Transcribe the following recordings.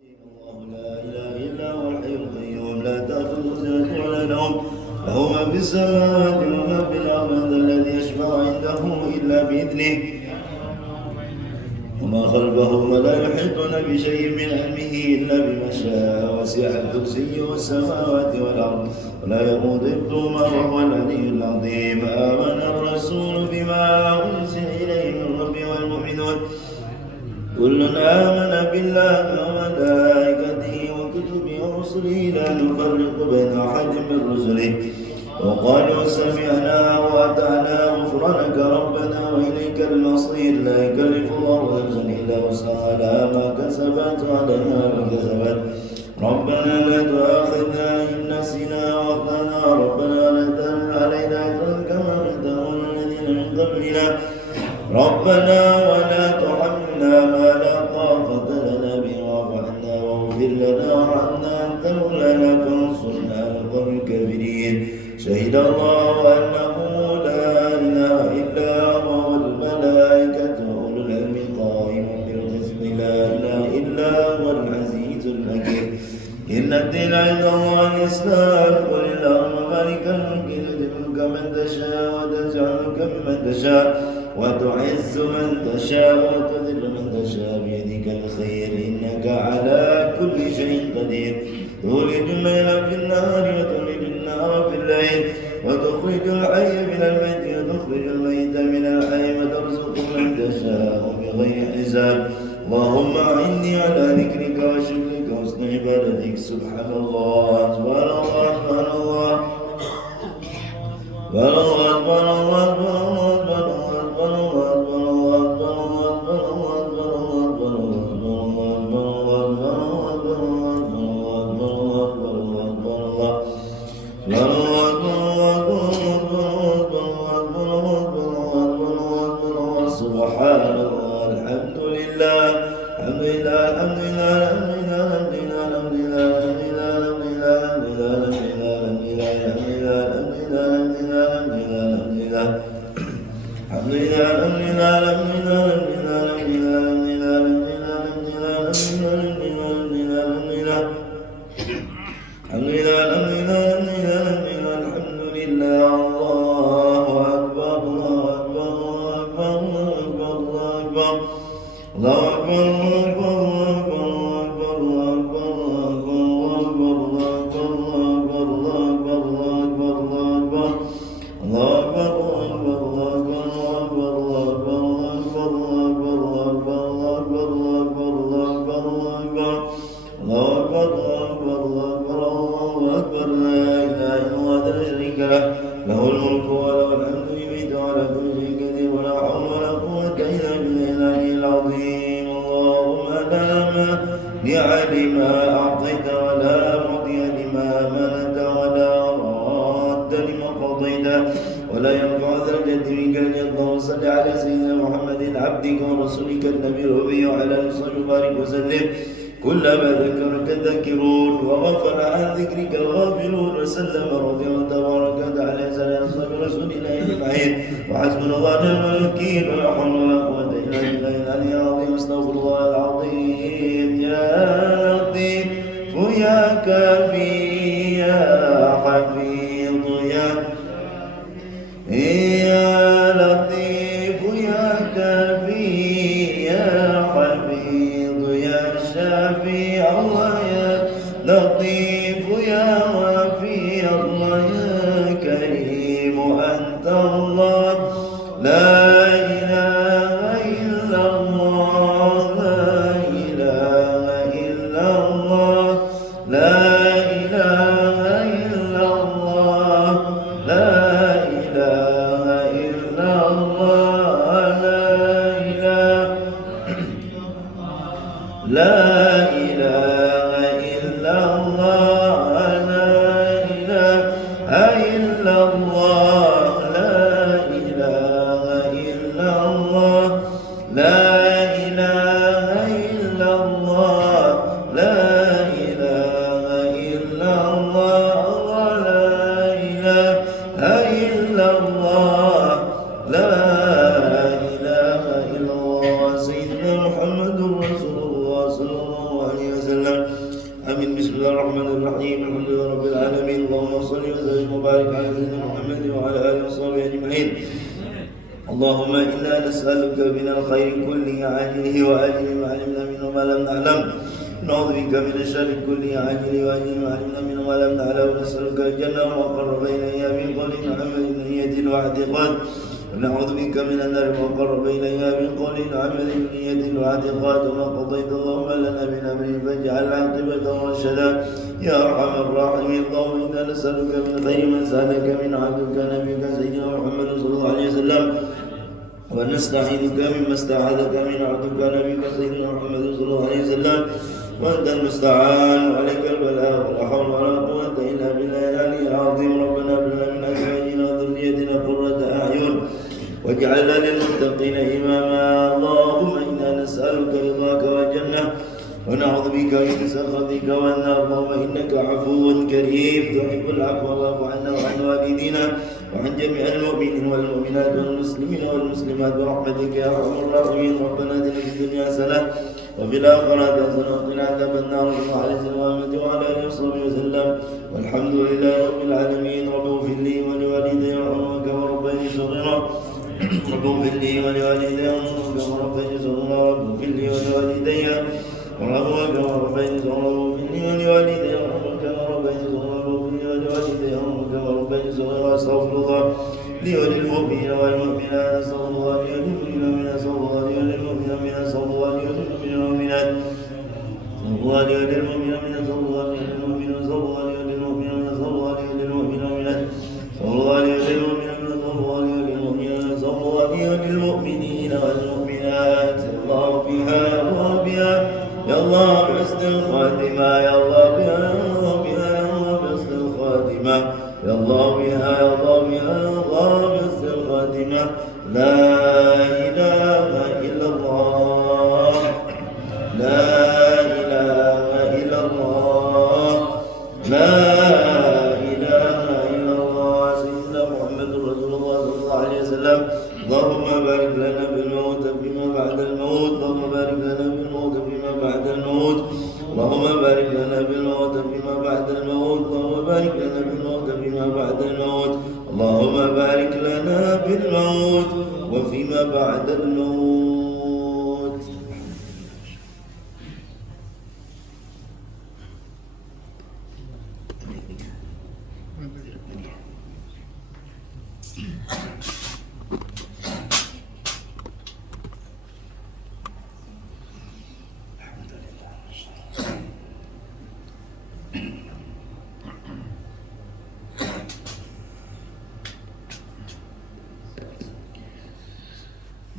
الله لا إله إلا هو الحي القيوم لا تأخذه سنة ولا نوم له ما في السماوات وما في الأرض من ذا الذي يشفع عنده إلا بإذنه وما خلفهم ولا يحيطون بشيء من علمه إلا بما شاء وسع الكرسي السماوات والأرض ولا يئوده حفظهما وهو العلي العظيم آمن الرسول بما أنزل إليه من ربه والمؤمنون كل آمن بالله وملائكته وكتبه ورسله لا نفرق بين أحد من رسله وقالوا سمعنا وأطعنا غفرانك ربنا وإليك المصير لا يكلف الله نفسا إلا وسعها لها ما كسبت وعليها ما كسبت ربنا لا تؤاخذنا إن نسينا وأخطأنا ربنا لا تحمل علينا إثرا كما حملته الذين من قبلنا ربنا ولا تحملنا ما لا طاقة لنا به واعف عنا واغفر لنا وارحمنا أنت مولانا فانصرنا على القوم الكافرين شهد الله أنه لا إله إلا هو والملائكة وأولو العلم قائما بالقسط لا إله إلا هو العزيز الحكيم إن الدين عند الله الإسلام قل اللهم مالك الملك تؤتي الملك من تشاء وتنزع الملك ممن تشاء وتعز من تشاء وتذل من تشاء بيدك الخير إنك على كل شيء قدير تولد الليل في النهار وتولد النهار في الليل وتخرج الحي من الميت وتخرج الميت من الحي وترزق من تشاء بغير حساب اللهم أعني على ذكرك وشكرك وحسن عبادتك سبحان الله سبحان الله سبحان الله سبحان الله سبحان الله كلما ذكرك الذاكرون وغفل عن ذكرك الغافلون وسلم رضي الله تبارك وتعالى على أصحاب رسول الله أجمعين وحسبنا الله ونعم الوكيل ولا حول ولا قوة إلا بالله العلي العظيم استغفر الله العظيم يا لطيف يا كافي يا حفيظ يا لطيف يا كافي يا حفيظ يا شافي الله يا لطيف يا وافي الله يا كريم أنت الله لا إله إلا الله لا إله إلا الله لا إله إلا الله لا إله إلا الله لا إله إلا الله لا إله آمين. بسم الله الرحمن الرحيم. الحمد لله رب العالمين. اللهم صل وسلم وبارك على سيدنا محمد وعلى آله وصحبه أجمعين. اللهم إنا نسألك من الخير كله عاجله وآجله ما علمنا منه ما لم نعلم. نعوذ بك من الشر كله عاجله وآجله ما علمنا منه ما لم نعلم. ونسألك الجنة وما قرب إليها من قول وعمل نية واعتقاد. ونعوذ بك من النار وما قرب إليها من قول وعمل نية واعتقاد. وما قضيت اللهم لنا من أمر فاجعل عاقبته رشدا يا أرحم الراحمين. اللهم إنا نسألك من خير ما سألك من عبدك نبيك سيدنا محمد صلى الله عليه وسلم، ونستعينك مما استعاذك من عبدك نبيك سيدنا محمد صلى الله عليه وسلم، وأنت المستعان وعليك البلاء ولا حول ولا قوة إلا بالله العلي العظيم. ربنا هب لنا من أزواجنا وذريتنا قرة أعين واجعلنا للمتقين إماما. اللهم إنا نسألك رضاك والجنة ونعوذ بك من سخطك والنار. اللهم إنك عفو كريم تحب العفو فاعف عنا وعن والدينا وعن جميع المؤمنين والمؤمنات والمسلمين والمسلمات برحمتك يا أرحم الراحمين. ربنا آتنا في الدنيا حسنة وفي الآخرة حسنة وقنا عذاب النار. صلى الله عليه وسلم وعلى آله وصحبه وسلم والحمد لله رب العالمين. رب اغفر لي ولوالدي وارحمهما كما ربياني صغيرا. رب اغفر لي ولوالدي وارحمهما كما ربياني صغيرا. رب اغفر لي ولوالدي وارحمهما كما ربياني صغيرا. رب اغفر لي ولوالدي وارحمهما كما ربياني صغيرا. رب اغفر لي ولوالدي وارحمهما كما ربياني صغيرا. استغفر الله لي وللمؤمنين والمؤمنات. استغفر الله لي وللمؤمنين والمؤمنات. استغفر الله لي وللمؤمنين والمؤمنات. استغفر الله لي وللمؤمنين والمؤمنات. استغفر الله لي وللمؤمنين والمؤمنات. استغفر الله لي وللمؤمنين والمؤمنات. استغفر الله لي وللمؤمنين والمؤمنات. استغفر الله لي وللمؤمنين والمؤمنات. استغفر الله لي وللمؤمنين والمؤمنات. استغفر الله لي وللمؤمنين والمؤمنات. يا الله بها يا الله بها يا الله بحسن الخاتمة. يا الله بها يا الله بها يا الله بحسن الخاتمة. يا الله بها يا الله بها يا الله بحسن الخاتمة. لا إله إلا الله لا إله إلا الله لا إله إلا الله. سيدنا محمد رسول الله صلى الله عليه وسلم. اللهم بارك لنا بالموت فيما بعد الموت. اللهم بارك لنا بالموت فيما بعد الموت. اللهم بارك لنا بالموت فيما بعد الموت. اللهم بارك لنا بالموت فيما بعد الموت. اللهم بارك لنا بالموت وفيما بعد الموت.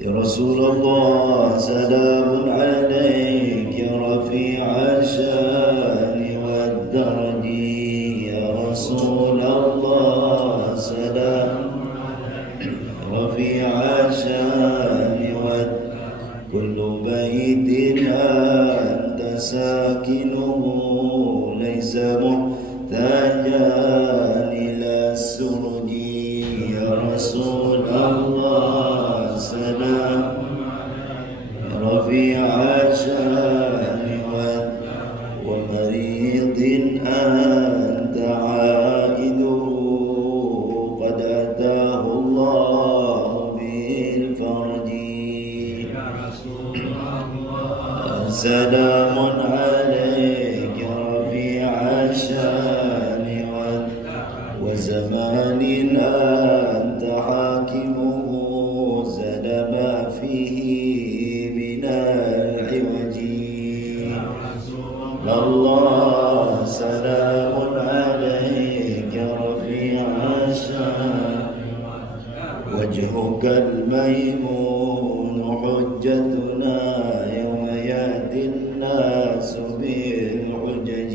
يا رسول الله سلام عليك يا رفيع الشان والدرج. يا رسول الله سلام رفيع الشان كل بيت أنت ساكنه ليس محتاجا إلى السرج. يا رسول الله سلام رفيع الشان ومريض أنت عائده قد أتاه الله بالفرج. يا رسول الله سلام عليك يا رفيع الشان وزمان أنت حاكمه زاد ما فيه من العوج. الله سلام عليك يا رفيع الشان وجهك الميمون حجتنا يوم يأتي الناس بالحجج.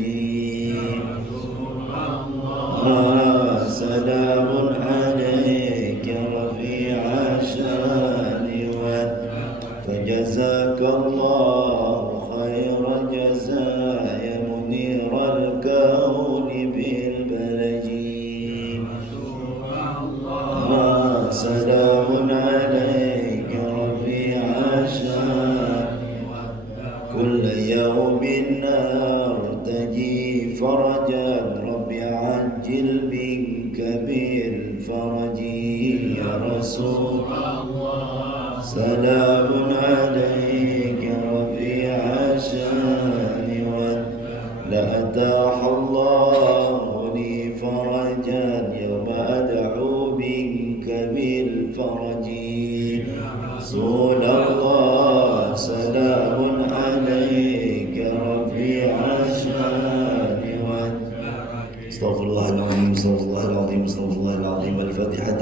سلام عليك يا رفيع الشان فجزاك الله خير جزاء يا منير الكون بالبلج. سلام عليك يا رفيع الشان كل يوم نرتجي فرجا رب عجل منك بالفرج يا رسول الله سلام عليك رفيع الشان لأتاح الله لي فرجا يوم أدعو منك بالفرج رسول الله سلام عليك رفيع الشان استغفر الله العظيم استغفر الله العظيم استغفر الله العظيم. الفاتحة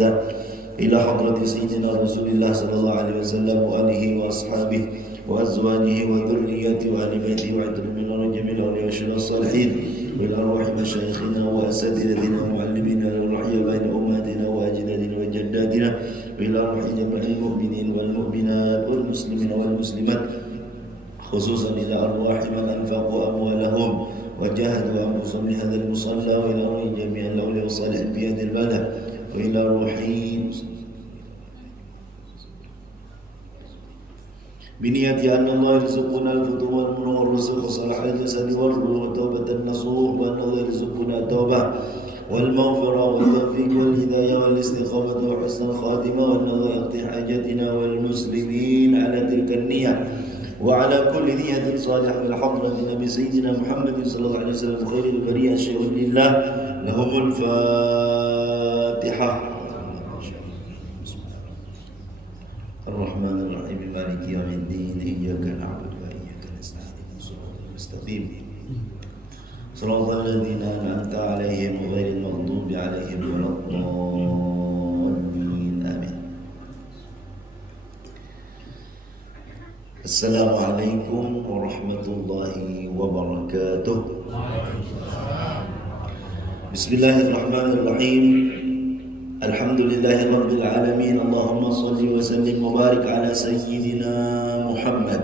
إلى حضرة سيدنا رسول الله صلى الله عليه وسلم وآله وأصحابه وأزواجه وذريته وآل بيته وعتر من جميع الأولياء والشهداء الصالحين وإلى أرواح مشايخنا وأساتذتنا ومعلمينا والروح بين أمهاتنا وأجدادنا وجداتنا وإلى أرواح جميع المؤمنين والمؤمنات والمسلمين والمسلمات خصوصا إلى أرواح من أنفقوا أموالهم وجاهدوا أنفسهم لهذا المصلى وإلى أرواح جميع الأولياء والصالحين في هذه البلدة وإلى روحي بنية أن الله يرزقنا الفتوح والمنى والرزق وصلاح الجسد والروح وتوبة النصوح وأن الله يرزقنا التوبة والمغفرة والتوفيق والهداية والاستقامة وحسن الخاتمة وأن الله يقضي حاجتنا والمسلمين على تلك النية وعلى كل نية صالحة بالحضرة النبي سيدنا محمد صلى الله عليه وسلم خير البرية شيء لله لهم الفاتحة. الرحمن الرحيم مالك يوم الدين إياك نعبد وإياك نستعين صراط المستقيم صراط الذين أنعمت عليهم غير المغضوب عليهم ولا الضالين آمين. السلام عليكم ورحمة الله وبركاته. بسم الله الرحمن الرحيم. الحمد لله رب العالمين. اللهم صل وسلم وبارك على سيدنا محمد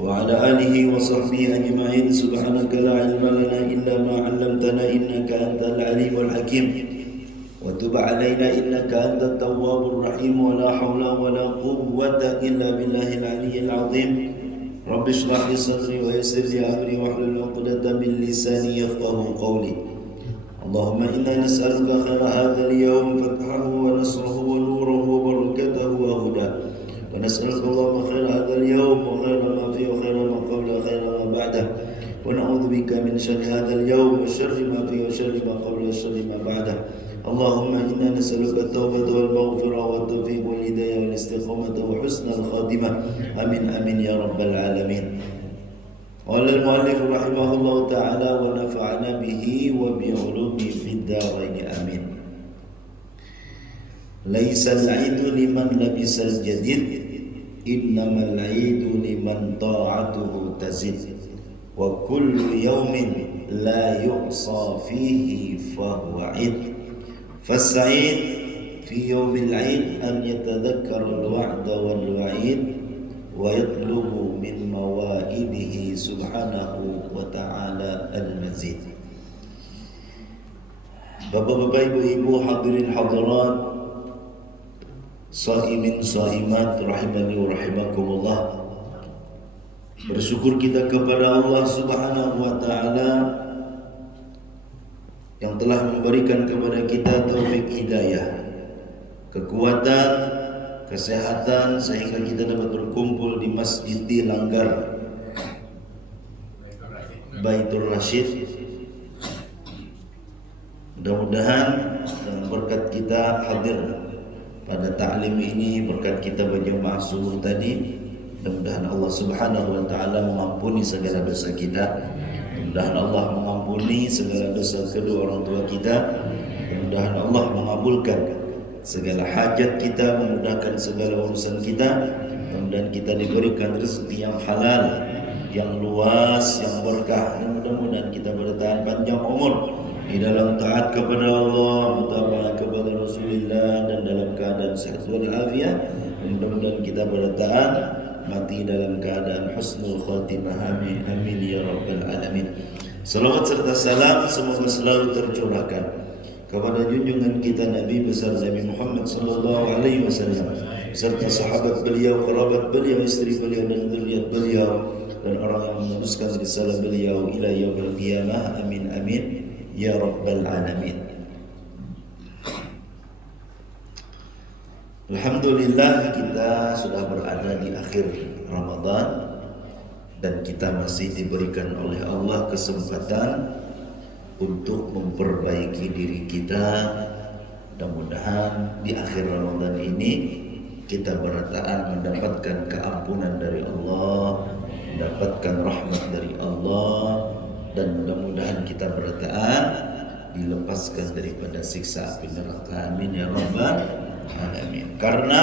وعلى آله وصحبه أجمعين. سبحانك لا علم لنا إلا ما علمتنا إنك أنت العليم الحكيم وتب علينا إنك أنت التواب الرحيم ولا حول ولا قوة إلا بالله العلي العظيم. رب اشرح لي صدري ويسر لي أمري واحلل عقدة من لساني يفقهوا قولي. اللهم إنا نسألك خير هذا اليوم فتحه ونصره ونوره وبركته وهداه ونسألك اللهم خير هذا اليوم وخير ما فيه وخير ما قبله وخير ما بعده ونعوذ بك من شر هذا اليوم وشر ما فيه وشر ما قبله وشر ما بعده. اللهم إنا نسألك التوبة والمغفرة والتوفيق والهداية والاستقامة وحسن الخاتمة. آمين آمين يا رب العالمين. قال المؤلف رحمه الله تعالى ونفعنا به وبعلومه في الدارين آمين. ليس العيد لمن لبس الجديد إنما العيد لمن طاعته تزيد وكل يوم لا يقصى فيه فهو عيد. فالسعيد في يوم العيد أن يتذكر الوعد والوعيد ويطلب من موائده سبحانه وتعالى المزيد. Bapak-bapak, ibu-ibu, hadirin hadirat, shaimin shaimat rahimani wa rahimakumullah. Bersyukur kita kepada Allah Subhanahu wa taala yang telah memberikan kepada kita taufik hidayah, kekuatan, kesehatan sehingga kita dapat berkumpul di Masjid di Langgar Baitur Rasyid. Mudah-mudahan dengan berkat kita hadir pada ta'lim ini, berkat kita berjamaah subuh tadi, mudah-mudahan Allah Subhanahu wa taala mengampuni segala dosa kita. Mudah-mudahan Allah mengampuni segala dosa kedua orang tua kita. Mudah-mudahan Allah mengabulkan segala hajat kita, memudahkan segala urusan kita. Mudah-mudahan kita diberikan rezeki yang halal, yang luas, yang berkah, dan mudah-mudahan kita bertahan panjang umur di dalam taat kepada Allah, mutabaah kepada Rasulullah, dan dalam keadaan sehat walafiat. Mudah-mudahan kita bertahan mati dalam keadaan husnul khatimah. Amin amin ya rabbal alamin. Salawat serta salam semoga selalu tercurahkan kepada junjungan kita Nabi besar Nabi Muhammad sallallahu alaihi wasallam serta sahabat beliau, kerabat beliau, istri beliau dan zuriat beliau, dan orang yang meneruskan risalah beliau ila yaumil qiyamah. Amin amin ya rabbal alamin. Alhamdulillah, kita sudah berada di akhir Ramadan dan kita masih diberikan oleh Allah kesempatan untuk memperbaiki diri kita. Mudah-mudahan di akhir Ramadan ini kita berataan mendapatkan keampunan dari Allah, mendapatkan rahmat dari Allah, dan mudah-mudahan kita berataan dilepaskan daripada siksa api neraka. Amin ya rabbal alamin. Karena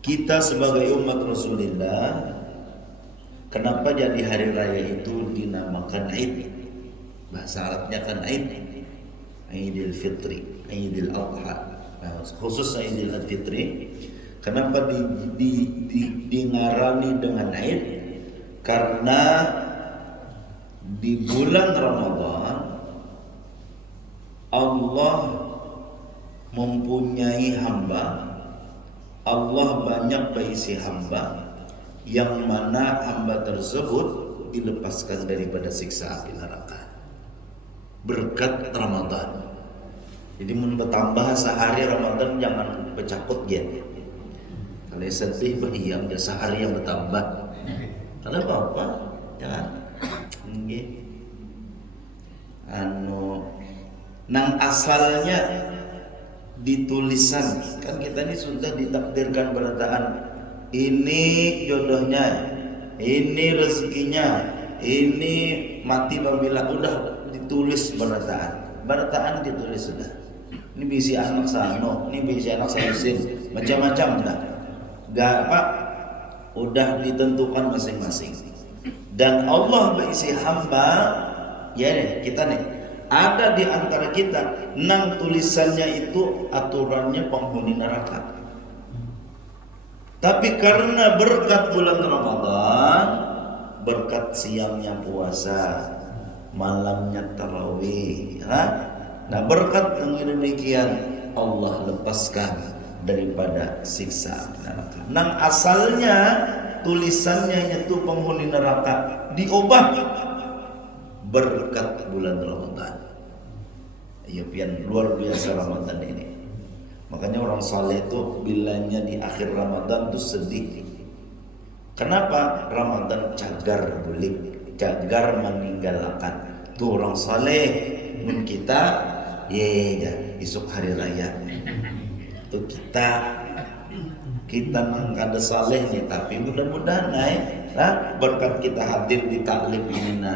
kita sebagai umat Rasulullah, kenapa jadi hari raya itu dinamakan Id? Bahasa Arabnya kan Id, Idul Fitri, Idul Adha. Nah, khusus Idul Fitri, kenapa dingarani dengan Id? Karena di bulan Ramadan Allah mempunyai hamba, Allah banyak berisi hamba, yang mana hamba tersebut dilepaskan daripada siksa api neraka berkat Ramadan. Jadi mun bertambah sehari Ramadan jangan pecakut ya. Kalau sedih bahiyam dia sehari yang bertambah. Kalau apa-apa jangan. Nggih. Nang asalnya ditulisan kan kita ini sudah ditakdirkan berataan ini jodohnya, ini rezekinya, ini mati apabila udah ditulis berataan ditulis sudah. Ini bisi anak sano, ini bisi anak salusin, macam-macam dah. Gak apa, udah ditentukan masing-masing. Dan Allah berisi hamba, ya nih, kita nih. Ada di antara kita nang tulisannya itu aturannya penghuni neraka. Tapi karena berkat bulan Ramadan, berkat siangnya puasa, malamnya tarawih, nah berkat yang demikian Allah lepaskan daripada siksa neraka. Nang asalnya tulisannya itu penghuni neraka diubah berkat bulan Ramadan. Ya pian luar biasa Ramadan ini. Makanya orang saleh itu bilanya di akhir Ramadan tuh sedih. Kenapa? Ramadan cagar bulik, cagar meninggalkan. Tuh orang saleh mun kita ya esok hari raya. Tuh kita mengkada saleh nih, tapi mudah-mudahan berkat kita hadir di taklim ini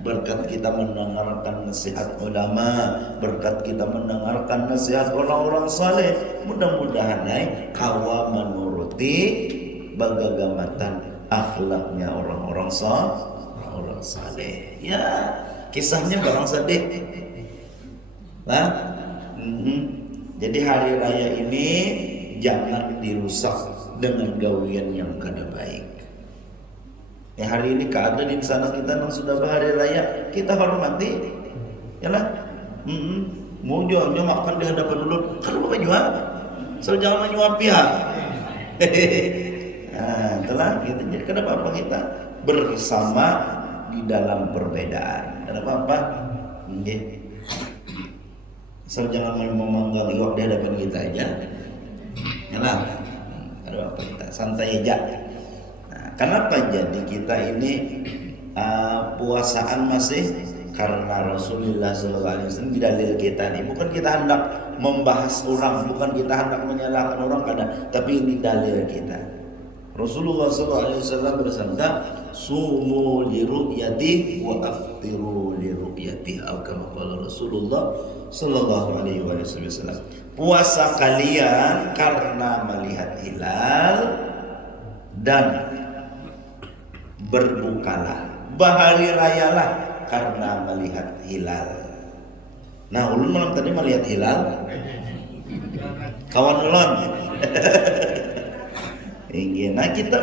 berkat kita mendengarkan nasihat ulama, berkat kita mendengarkan nasihat orang-orang saleh, mudah-mudahan kawa menuruti bagagamatan akhlaknya orang-orang saleh. Ya, kisahnya barang sedih. Jadi hari raya ini jangan dirusak dengan gawian yang kada baik. Ya hari ini keadaan di sana kita yang sudah berhari raya, kita hormati, ya lah. Mau jualnya makan di hadapan ulun, kalau bapak jual, so jangan menyuapi ya. Nah, itulah gitu. Jadi kenapa apa kita bersama di dalam perbedaan? Kenapa apa? So jangan memanggang iwak di hadapan kita aja. Ya lah. Ada apa kita santai aja. Kenapa jadi kita ini puasaan masih karena Rasulullah SAW bidalil kita ini. Bukan kita hendak membahas orang, bukan kita hendak menyalahkan orang kadang, tapi ini dalil kita. Rasulullah SAW bersabda, "Sumu li ru'yati wa aftiru li ru'yati." Atau kama qala Rasulullah sallallahu alaihi wasallam. Puasa kalian karena melihat hilal dan berbukalah, bahari rayalah karena melihat hilal. Nah, ulun malam tadi melihat hilal, kawan ulun. Nah kita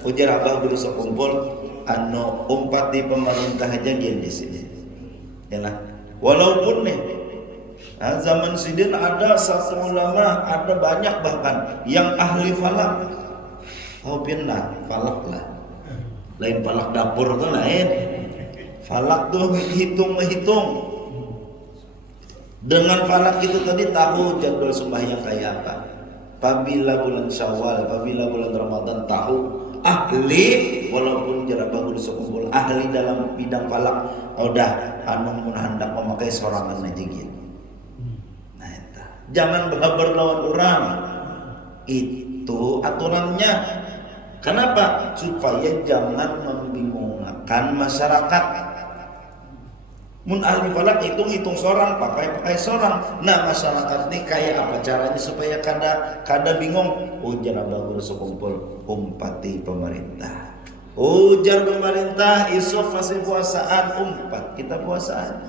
ujar abah berusaha kumpul, umpati pemerintah aja gini di sini. Ya lah, walaupun nih zaman sidin ada satu ulama, ada banyak bahkan yang ahli falak. Oh pindah falak lah. Lain falak dapur tuh lain. Falak tuh menghitung. Dengan falak itu tadi tahu jadwal sembahyang kayak apa. Apabila bulan Syawal, apabila bulan Ramadan tahu. Ahli walaupun jarak bagus sekumpul ahli dalam bidang falak udah anu mun hendak memakai sorangan aja gitu. Nah itu. Jangan berhabar lawan orang. Itu aturannya. Kenapa? Supaya jangan membingungkan masyarakat. Mun ahli falak hitung sorang, pakai sorang. Nah masyarakat ini kayak apa caranya supaya kada bingung. Ujar bagus sekumpul umpati pemerintah. Ujar pemerintah isuk masih puasaan umpat kita puasaan.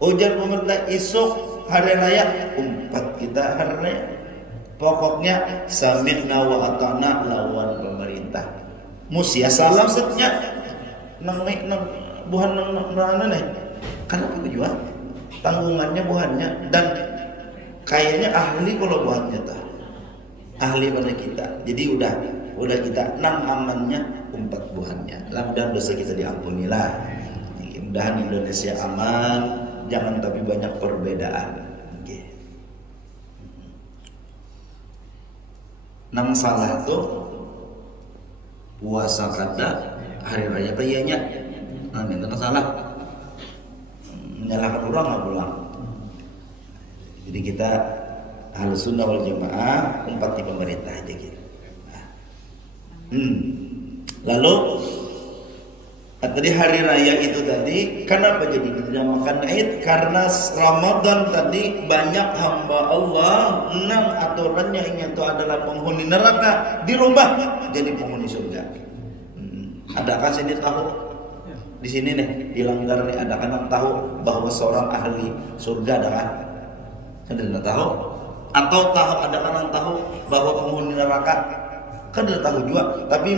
Ujar pemerintah isuk hari raya umpat kita hari raya. Pokoknya sami'na wa ata'na lawan pemerintah. Musia salam setnya nang buhan nang nih. Kenapa juga tanggungannya buhannya dan kayaknya ahli kalau buhannya tah ahli pada kita. Jadi udah kita nang amannya umpat buhannya. Mudah-mudahan dosa kita diampuni lah. Mudah-mudahan Indonesia aman, jangan tapi banyak perbedaan. Nang salah tuh puasa kada hari raya kayaknya minta salah menyalahkan orang nggak pulang. Jadi kita Ahlus Sunnah wal Jamaah umpati pemerintah aja gitu. Lalu tadi hari raya itu tadi kenapa jadi dinamakan Id? Karena Ramadan tadi banyak hamba Allah nang aturannya ini itu adalah penghuni neraka dirubah jadi penghuni surga. Adakah sini tahu? Di sini nih di Langgar nih ada kan tahu bahwa seorang ahli surga ada kan? Ada tahu? Atau tahu ada kan tahu bahwa penghuni neraka? Kan ada tahu juga. Tapi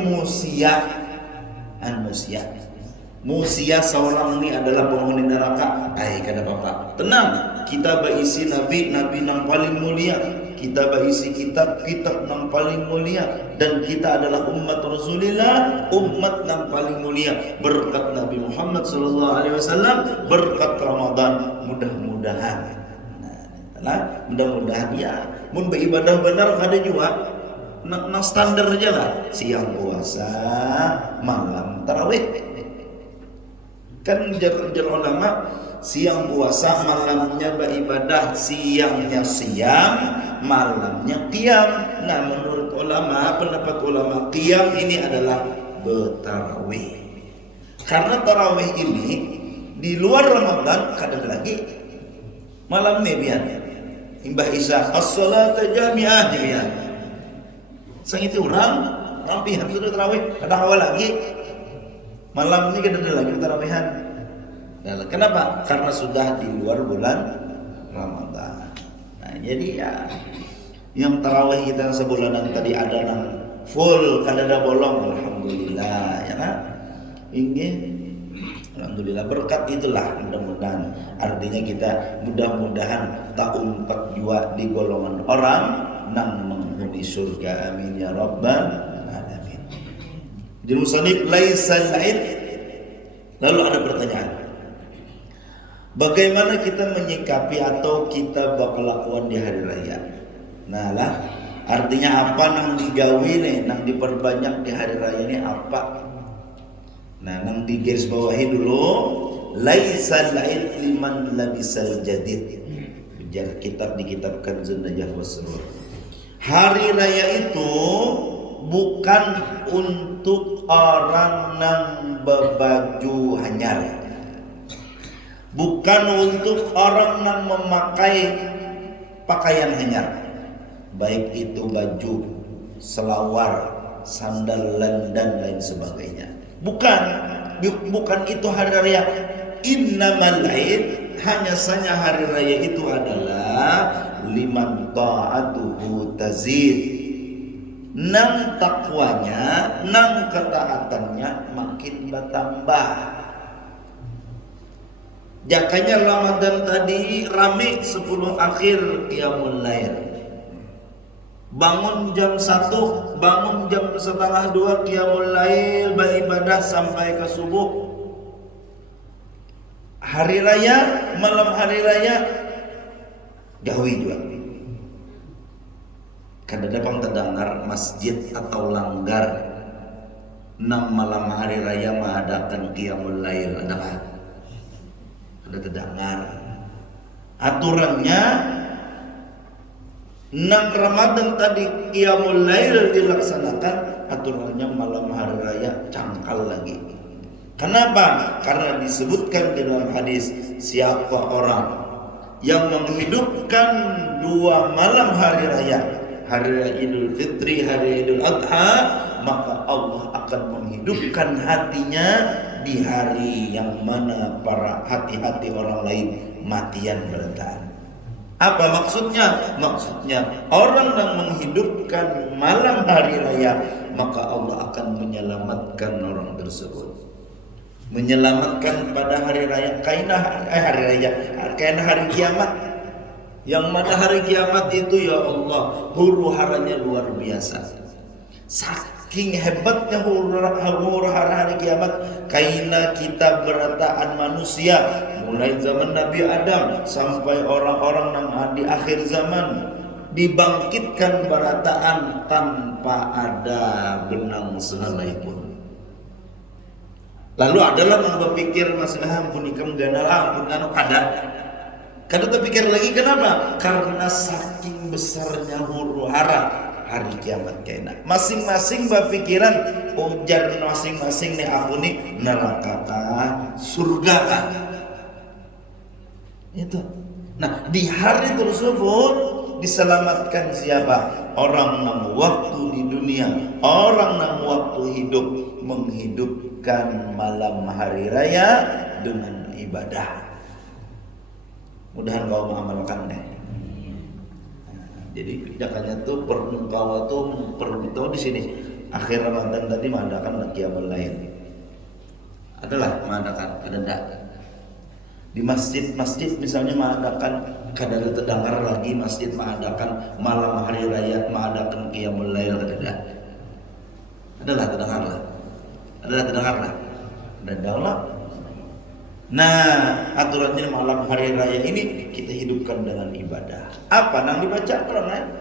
Musia seorang ini adalah penghuni neraka. Kada apa-apa. Tenang, kita berisi nabi nang paling mulia. Kita berisi kitab nang paling mulia dan kita adalah umat Rasulullah, umat nang paling mulia berkat Nabi Muhammad sallallahu alaihi wasallam, berkat Ramadan mudah-mudahan. Mudah-mudahan ya mun beribadah benar kada juga nang standar aja lah, siang puasa, malam tarawih. Kan jar ulama siang puasa, malamnya beribadah, siangnya siam, malamnya qiyam. Nah menurut ulama, pendapat ulama, qiyam ini adalah bertarawih. Karena tarawih ini di luar Ramadan kadang lagi malam nih biar imbah isya as-salata jami'ah jami'ah. Sang itu orang rampihan sudah tarawih, kadang awal lagi malam ini kadang lagi tarawihan. Kenapa? Karena sudah di luar bulan Ramadan. Nah, jadi ya yang tarawih kita sebulanan tadi ada nang full, kada ada bolong, alhamdulillah ya kan? Ini alhamdulillah berkat itulah mudah-mudahan. Artinya kita mudah-mudahan tak umpat jua di golongan orang nang menghuni surga, amin ya rabbal alamin. Jadi musannif laisal id. Lalu ada pertanyaan. Bagaimana kita menyikapi atau kita berkelakuan di hari raya? Nah lah, artinya apa nang digawi nih, nang diperbanyak di hari raya ini apa? Nah, nang digaris bawahi dulu, laisal id liman labisal jadid. Ujar kitab di kitab Kanzun Najah Wasrur. Hari raya itu bukan untuk orang nang berbaju hanyar. Bukan untuk orang yang memakai pakaian hanyar, baik itu baju, selawar, sandal dan lain sebagainya. Bukan itu hari raya. Innamal id, hanya saja hari raya itu adalah liman ta'atuhu tazid. Nang takwanya, nang ketaatannya makin bertambah. Jakanya Ramadan tadi rame 10 akhir qiyamul lail. bangun jam 1, bangun jam setengah 2 qiyamul lail beribadah sampai ke subuh. Hari raya, malam hari raya gawe juga. Kada dapat terdengar masjid atau langgar nang malam hari raya mengadakan qiyamul lail, adakah? Ada terdengar. Aturannya nang Ramadan tadi qiyamul lail dilaksanakan, aturannya malam hari raya cangkal lagi. Kenapa? Karena disebutkan di dalam hadis, siapa orang yang menghidupkan 2 malam hari raya, hari raya Idul Fitri, hari Idul Adha, maka Allah akan menghidupkan hatinya di hari yang mana para hati-hati orang lain matian bertahan. Apa maksudnya? Maksudnya orang yang menghidupkan malam hari raya, maka Allah akan menyelamatkan orang tersebut. Menyelamatkan pada hari raya, kaina hari kiamat. Yang mana hari kiamat itu, ya Allah, huru haranya luar biasa. Saking hebatnya huru hara hari kiamat, kaina kita berataan manusia mulai zaman Nabi Adam sampai orang-orang yang di akhir zaman dibangkitkan berataan tanpa ada benang sehelai pun. Lalu adalah yang berpikir masalah ampun ikam ganal ampun anu kada terpikir lagi. Kenapa? Karena saking besarnya huru hara hari kiamat kena. Masing-masing berpikiran ujar masing-masing nih aku nih neraka kah, surga kah. Itu. Nah, di hari tersebut diselamatkan siapa? Orang yang waktu di dunia, orang yang waktu hidup menghidupkan malam hari raya dengan ibadah. Mudahan kau mengamalkan deh. Jadi pijakannya tuh perlu di sini. Akhir Ramadan tadi mengadakan qiyamul lail. Adalah mengadakan, ada enggak? Di masjid misalnya mengadakan, kadang terdengar lagi masjid mengadakan malam hari raya, mengadakan qiyamul lail, kadang adalah terdengar lah. Dan daulah. Nah, aturannya malam hari raya ini kita hidupkan dengan ibadah. Apa nang dibaca orang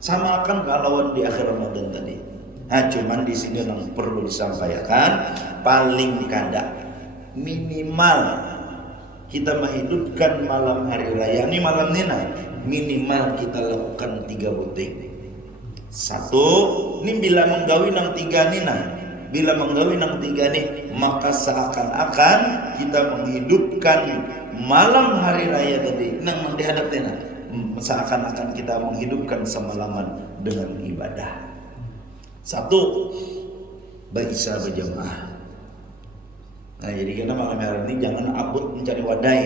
sama akan galauan di akhir Ramadan tadi. Nah, cuman di sini yang perlu disampaikan, paling kada minimal kita menghidupkan malam hari raya ini, malam nina, minimal kita lakukan 3 buting. 1, ini bila menggawi nang 3 nina. Bila menggawi nang 3 nih, maka seakan-akan kita menghidupkan malam hari raya tadi nang dihadapnya. Seakan-akan kita menghidupkan semalaman dengan ibadah. 1, Baisa berjamaah. Nah, jadi kita malam hari ini jangan abut mencari wadai.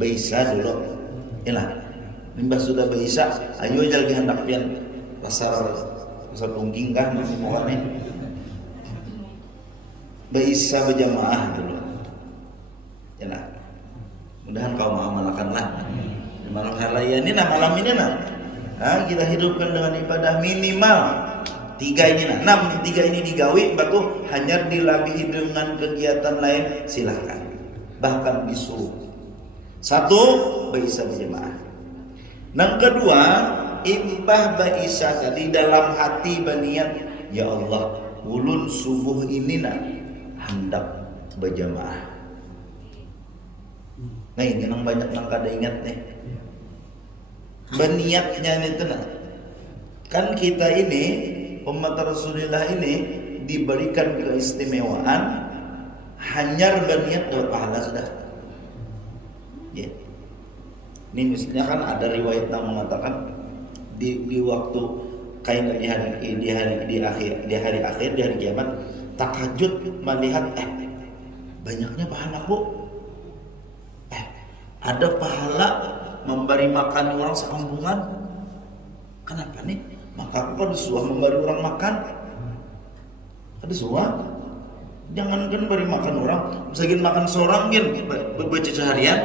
Baisa dulu. Yalah. Limbah sudah baisa, ayo aja lagi hendak pian pasar tungging kah pokoknya. Baisa berjamaah dulu. Yalah. Mudahan kau mengamalkanlah. Di malam hari raya ini malam ini kita hidupkan dengan ibadah minimal 3 ini 3 ini digawi, batu hanya dilabihi dengan kegiatan lain silahkan, bahkan disuruh. 1, Baisa berjamaah. Yang kedua, imbah Baisa tadi dalam hati berniat, ya Allah, ulun subuh ini hendak berjamaah. Nah, ini yang banyak yang kada ingat nih. Berniatnya itu kan kita ini umat Rasulullah ini diberikan keistimewaan hanya berniat dapat pahala sudah. Ya. Ini misalnya kan ada riwayat yang mengatakan di waktu kain di hari akhir di hari kiamat tahajud melihat banyaknya pahala bu. Ada pahala memberi makan orang sekampungan. Kenapa nih? Maka aku kan disuruh memberi orang makan. Ada suah. Jangan kan beri makan orang, misalnya makan seorang kan baca seharian.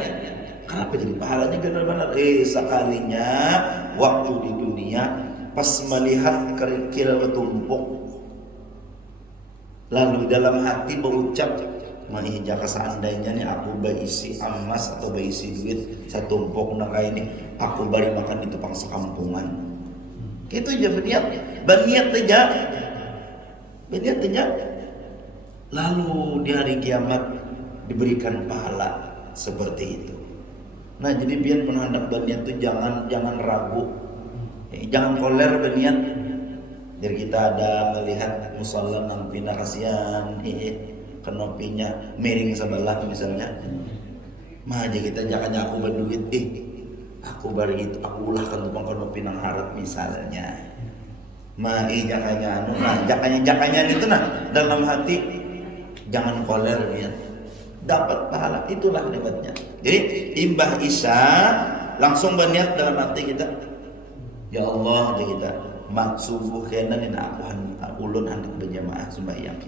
Kenapa jadi pahalanya benar-benar? Sekalinya waktu di dunia pas melihat kerikil ketumpuk, lalu dalam hati berucap, jika seandainya nih aku berisi emas atau berisi duit satumpuk kayak ini, aku bari makan itu pang sekampungan. Itu aja berniat aja. Lalu di hari kiamat diberikan pahala seperti itu. Nah, jadi biar menghadap berniat itu jangan ragu, jangan koler berniat. Jadi kita ada melihat musalla nang pindah kasihan, kenopinya miring sebelah misalnya. Mah aja kita jangannya aku berduit, aku bari itu aku ulahkan tupang kenopi nang harap misalnya. Mah jakanya itu dalam hati jangan koler ya. Dapat pahala, itulah hebatnya. Jadi imbah isya langsung berniat dalam hati kita, ya Allah aja kita mak subuh kena ni nak ulun hendak berjamaah sembahyang.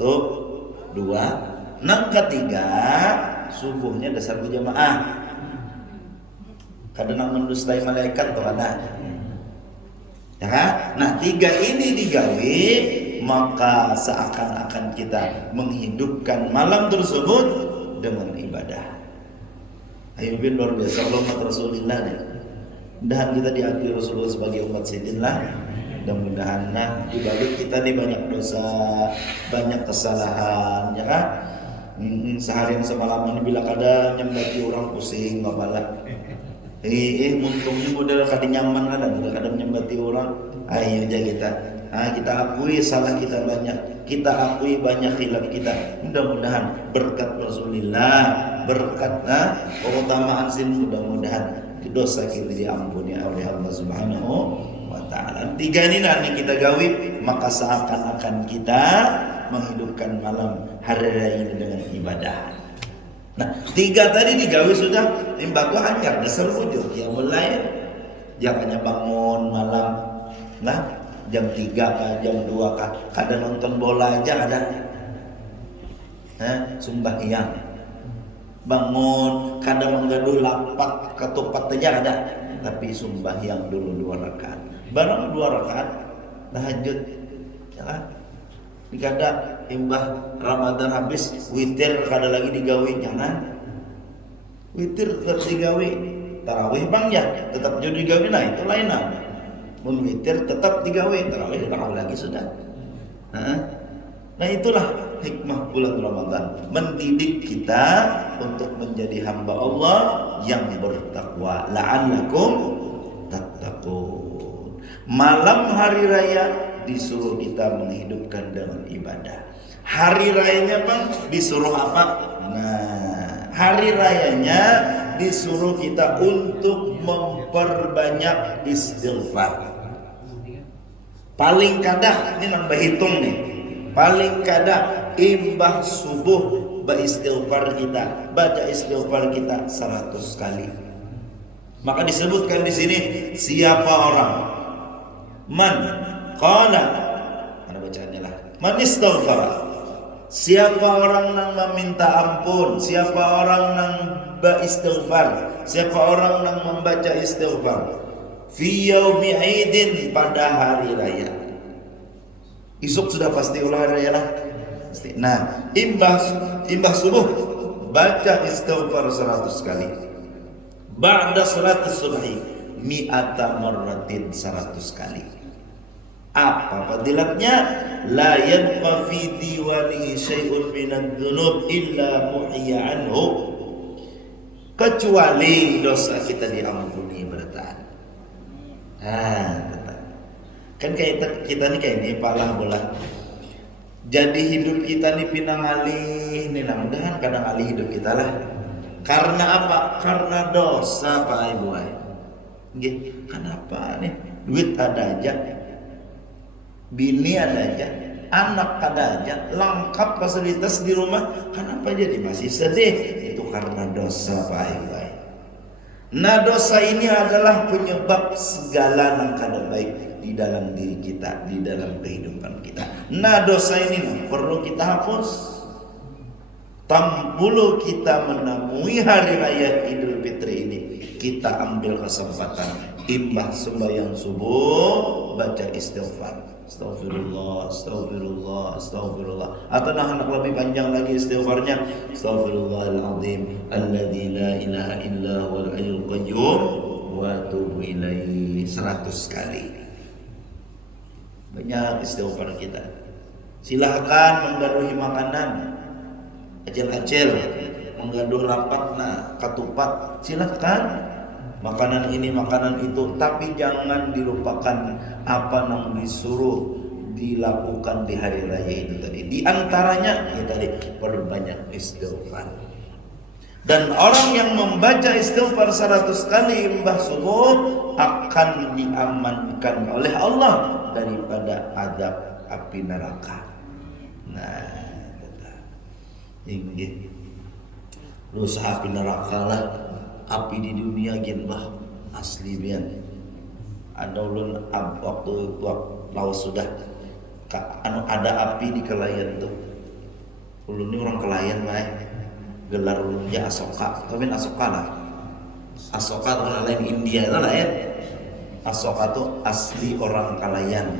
1, 2, nang ketiga subuhnya dasar berjamaah. Kadang nak mendustai malaikat tuh ada. Ya kan? Nah 3 ini digawe, maka seakan-akan kita menghidupkan malam tersebut dengan ibadah. Ayo bin luar biasa umat Rasulullah nih. Mudah-mudahan kita diakui Rasulullah sebagai umat Sayyidillah. Mudah-mudahan dibalik kita nih banyak dosa, banyak kesalahan, ya kan? Seharian semalaman bila kadang nyembati orang pusing bapalah. Muntungnya model kadang nyaman kadang nyembati orang. Ayo aja kita akui salah kita banyak, kita akui banyak khilaf kita. Mudah-mudahan berkat Rasulullah, berkat keutamaan sin, mudah-mudahan dosa kita diampuni oleh Allah Subhanahu wa taala. 3 ini yang kita gawe, maka seakan-akan kita menghidupkan malam hari raya ini dengan ibadah. Nah, 3 tadi digawe sudah, limbah gua hanyar dasar wujud ya mulai jangannya bangun malam. Nah, jam 3 kah, jam 2 kah, kadang nonton bola aja ada. Sembahyang. Bangun, kadang menggaduh lapak ketupat aja ada. Tapi sembahyang dulu 2 rakaat. Barang 2 rakaat tahajud. Ya kan? Dikada imbah Ramadan habis, witir kada lagi digawe, jangan. Witir tetap digawe. Tarawih bang ya, tetap jadi digawe, nah itu lain lah. Mun witir tetap digawe, tarawih lagi sudah. Nah itulah hikmah bulan Ramadan, mendidik kita untuk menjadi hamba Allah yang bertakwa. La'allakum tattaqun. Malam hari raya disuruh kita menghidupkan dengan ibadah. Hari rayanya bang disuruh apa? Nah, hari rayanya disuruh kita untuk memperbanyak istighfar. Paling kadang ini nambah hitung nih. Paling kadang imbah subuh beristighfar kita, baca istighfar kita 100 kali. Maka disebutkan di sini siapa orang man qala, ada bacaannya lah, man istighfar. Siapa orang yang meminta ampun, siapa orang yang beristighfar, siapa orang yang membaca istighfar fi yaumi aidin, pada hari raya. Isuk sudah pasti ulah hari raya lah. Nah, imbah subuh baca istighfar 100 kali. Ba'da salatis subhi mi'ata marratin, 100 kali. Apa fadilatnya? La yabqa fi diwanihi syai'un minadz dzunub illa muhiya anhu, kecuali dosa kita diampuni bertahan. Kan kayak kita nih kayak ini palah bola. Jadi hidup kita nih pinang alih nih, mudah-mudahan kadang alih hidup kita lah. Karena apa? Karena dosa Pak Ibu. Kenapa nih? Duit ada aja, bini ada aja, anak ada aja, lengkap fasilitas di rumah. Kenapa jadi masih sedih? Itu karena dosa Pak Ibu. Nah, dosa ini adalah penyebab segala yang kada baik di dalam diri kita, di dalam kehidupan kita. Nah, dosa ini perlu kita hapus. Tampulu kita menemui hari raya Idul Fitri ini, kita ambil kesempatan imbah sembahyang subuh baca istighfar. Astagfirullah, astagfirullah, astagfirullah. Atau anak lebih panjang lagi istighfarnya. Astaghfirullahaladzim alladzi la ilaha illa huwal hayyul qayyum wa atubu ilaihi 100 kali. Banyak istighfar kita. Silahkan menggaduhi makanan, acil-acil, menggaduh rapat, katupat, silahkan. Makanan ini, makanan itu, tapi jangan dilupakan apa yang disuruh dilakukan di hari raya itu tadi. Di antaranya ya tadi, perbanyak istighfar. Dan orang yang membaca istighfar 100 kali imbah subuh akan diamankan oleh Allah daripada azab api neraka. Nah, ini usaha api neraka lah. Api di dunia gin bah asli bian. Ada ulun waktu lawas sudah ada api di Kelayan tuh. Ulun ini orang Kelayan mah. Gelar ulunnya Asoka. Tapi Asoka lah. Asoka orang lain India lah ya. Asoka tuh asli orang Kelayan.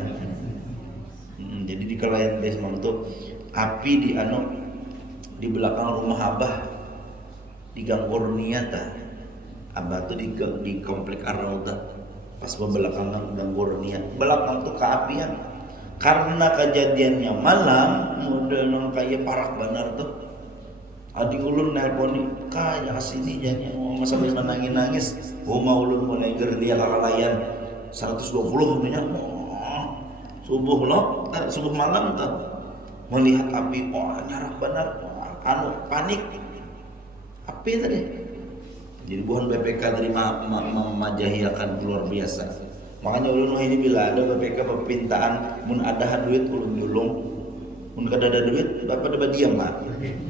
Jadi di Kelayan basement tuh api di belakang rumah Abah di Gang Kurnia. Abah tuh di komplek Ar-Raudhah pas belakangan Gang Kurnia. Belakang tuh keapian karena kejadiannya malam model kayak parak benar tuh. Adik ulun nelponi kaya kesini jadinya mau sambil nangis. Mau ulun mulai gerdia kakalayan 120 punya subuh loh, subuh malam tuh melihat api, nyarak benar, panik api tadi. Jadi bukan BPK dari memajahi akan luar biasa. Makanya ulun ini bila ada BPK perpintaan mun ada duit ulun julung, mun kada ada duit bapak dapat diam lah.